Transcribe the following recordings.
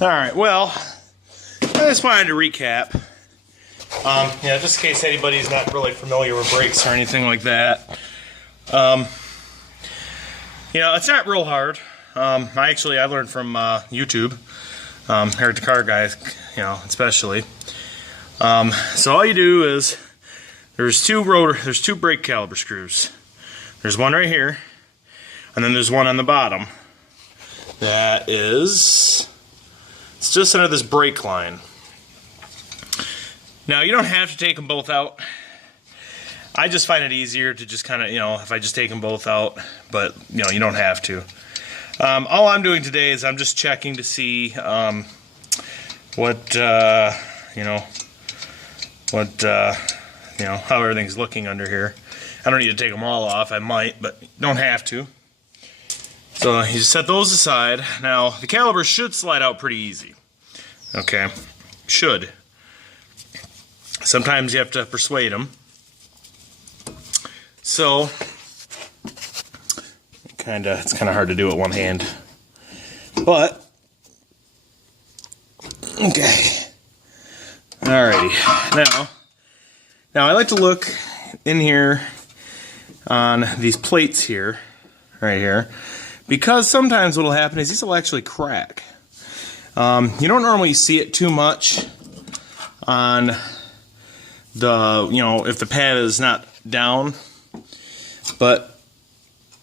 Alright, well, I just wanted to recap. Just in case anybody's not really familiar with brakes or anything like that. It's not real hard. I learned from YouTube. Here at the Car Guys, especially. So all you do is there's two brake caliper screws. There's one right here, and then there's one on the bottom. It's just under this brake line. Now you don't have to take them both out. I just find it easier to just kind of, if I just take them both out, but you don't have to. All I'm doing today is I'm just checking to see how everything's looking under here. I don't need to take them all off. I might, but don't have to. So you just set those aside. Now the caliper should slide out pretty easy. Okay, should. Sometimes you have to persuade them. So it's kind of hard to do with one hand, but okay. Alrighty. Now I like to look in here on these plates here, right here, because sometimes what'll happen is these will actually crack. You don't normally see it too much on the, if the pad is not down, but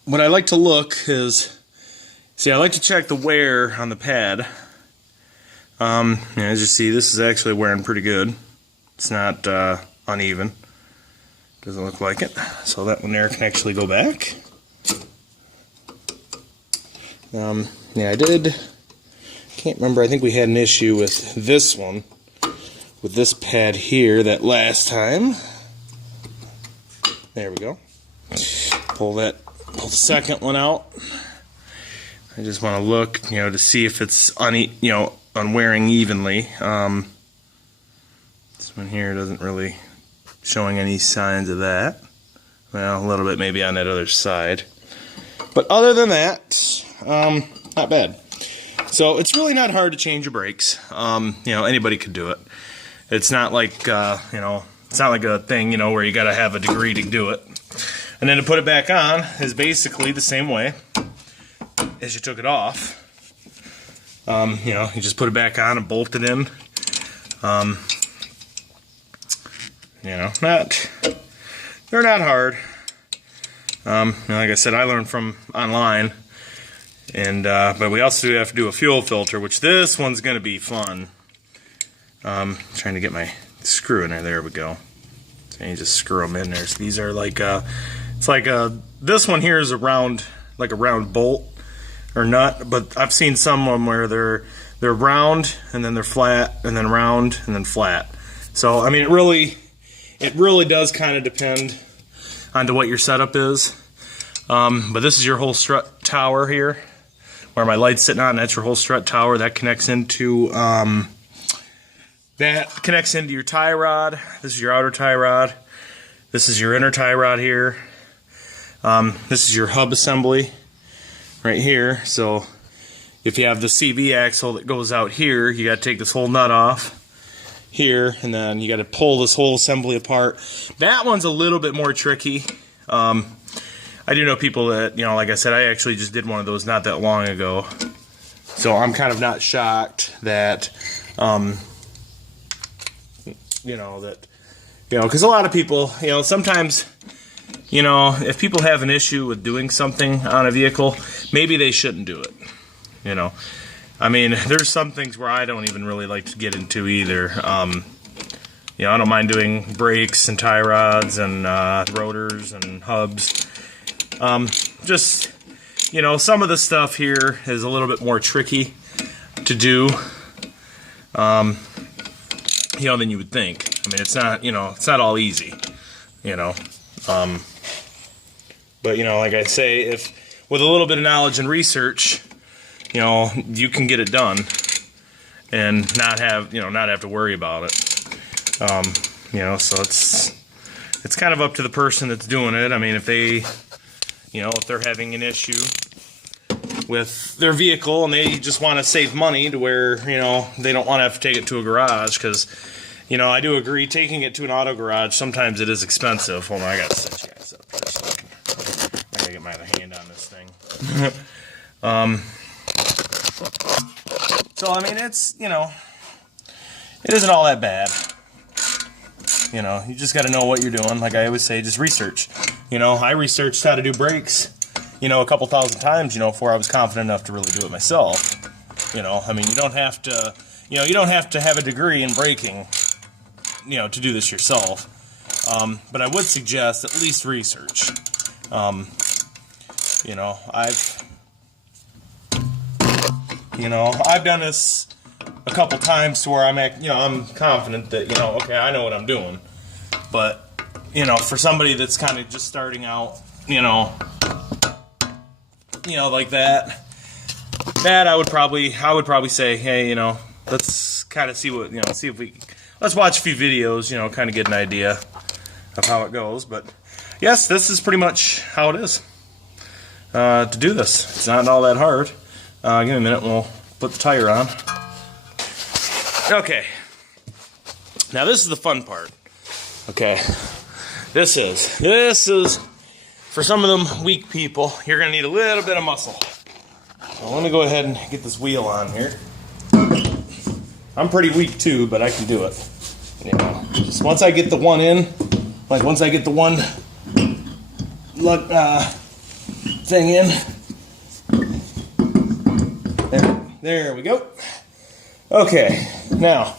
what I like to look is, I like to check the wear on the pad. As you see, this is actually wearing pretty good. It's not uneven. Doesn't look like it. So that one there can actually go back. I did. Can't remember. I think we had an issue with this one, with this pad here, that last time. There we go. Pull the second one out. I just want to look, to see if it's unwearing evenly. This one here doesn't really showing any signs of that. Well, a little bit maybe on that other side. But other than that, not bad. So it's really not hard to change your brakes. Anybody could do it. It's not like, it's not like a thing, where you got to have a degree to do it. And then to put it back on is basically the same way as you took it off. You just put it back on and bolt it in. They're not hard. Like I said, I learned from online, and but we also have to do a fuel filter, which this one's going to be fun. Trying to get my screw in there. There we go. So you just screw them in there. So these are like this one here is a round bolt or nut, but I've seen some of them where they're round and then they're flat and then round and then flat. So I mean, it really does kind of depend onto what your setup is. But this is your whole strut tower here, where my light's sitting on. That's your whole strut tower. That connects into your tie rod. This is your outer tie rod. This is your inner tie rod here. This is your hub assembly right here. So if you have the CV axle that goes out here, you got to take this whole nut off here, and then you got to pull this whole assembly apart. That one's a little bit more tricky. I do know people that, like I said, I actually just did one of those not that long ago. So I'm kind of not shocked that, because a lot of people, sometimes, if people have an issue with doing something on a vehicle, maybe they shouldn't do it, I mean, there's some things where I don't even really like to get into either. I don't mind doing brakes and tie rods and rotors and hubs. Just, some of the stuff here is a little bit more tricky to do, than you would think. I mean, it's not all easy, But, like I say, if with a little bit of knowledge and research, you can get it done and not have to worry about it. So it's kind of up to the person that's doing it. I mean, if they're having an issue, with their vehicle and they just want to save money to where, you know, they don't want to have to take it to a garage, because, you know, I do agree taking it to an auto garage, sometimes it is expensive. Hold on, I got to set you guys up here so I gotta get my hand on this thing. So, I mean, it's, you know, it isn't all that bad. You know, you just got to know what you're doing. Like I always say, just research. You know, I researched how to do brakes, you know, a couple thousand times, you know, before I was confident enough to really do it myself. You know, I mean, you don't have to, you know, you don't have to have a degree in braking, you know, to do this yourself. But I would suggest at least research. You know, I've done this a couple times to where I'm confident that, you know, okay, I know what I'm doing. But, you know, for somebody that's kind of just starting out, you know, like that I would probably say, hey, you know, let's kind of see what, you know, let's watch a few videos, you know, kind of get an idea of how it goes. But yes, this is pretty much how it is to do this. It's not all that hard. Give me a minute and we'll put the tire on. Okay. Now this is the fun part. Okay. This is for some of them weak people, you're going to need a little bit of muscle. So let me go ahead and get this wheel on here. I'm pretty weak too, but I can do it. You know, just once I get the one in, like once I get the one thing in, there we go. Okay, now,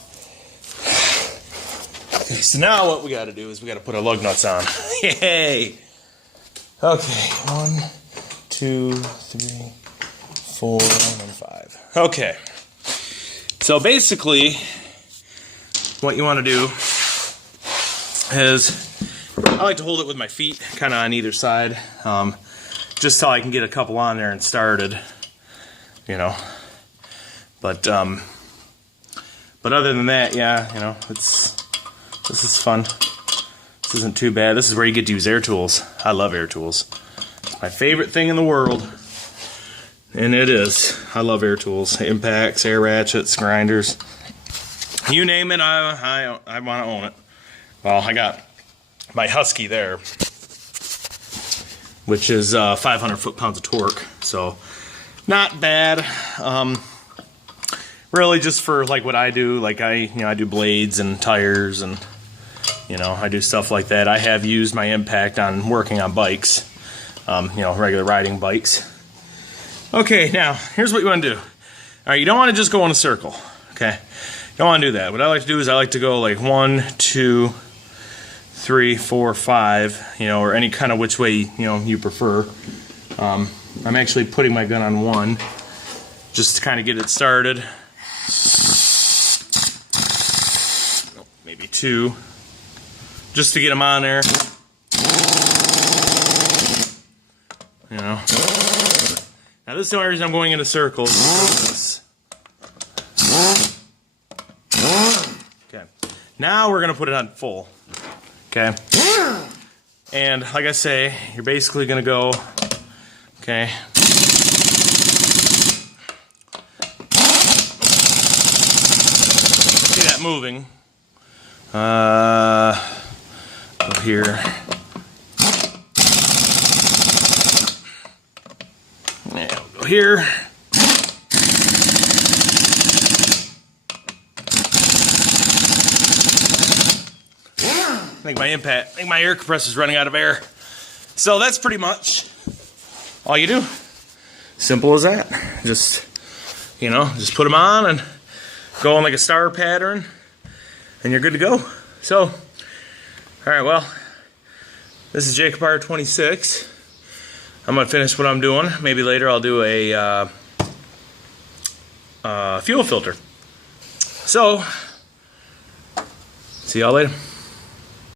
so now what we got to do is we got to put our lug nuts on. Yay! Okay, 1, 2, 3, 4, and 5. Okay, so basically, what you want to do is, I like to hold it with my feet, kind of on either side, just so I can get a couple on there and started, you know. But other than that, yeah, you know, this is fun. This isn't too bad. This is where you get to use air tools. I love air tools. It's my favorite thing in the world. And it is. I love air tools. Impacts, air ratchets, grinders. You name it, I want to own it. Well, I got my Husky there, which is 500 foot-pounds of torque. So, not bad. Really just for like what I do, like I do blades and tires and, you know, I do stuff like that. I have used my Impact on working on bikes, you know, regular riding bikes. Okay, now, here's what you want to do. All right, you don't want to just go in a circle, okay? You don't want to do that. What I like to do is I like to go like 1, 2, 3, 4, 5, you know, or any kind of which way, you know, you prefer. I'm actually putting my gun on 1 just to kind of get it started. Maybe 2, just to get them on there. You know. Now this is the only reason I'm going into circles. Okay. Now we're gonna put it on full. Okay. And like I say, you're basically gonna go. Okay. Moving go here, yeah, we'll go here, I think my air compressor is running out of air. So that's pretty much all you do. Simple as that. Just, you know, just put them on and go on like a star pattern, and you're good to go. So, all right, well, this is Jacob R26. I'm gonna finish what I'm doing. Maybe later I'll do a fuel filter. So, see y'all later.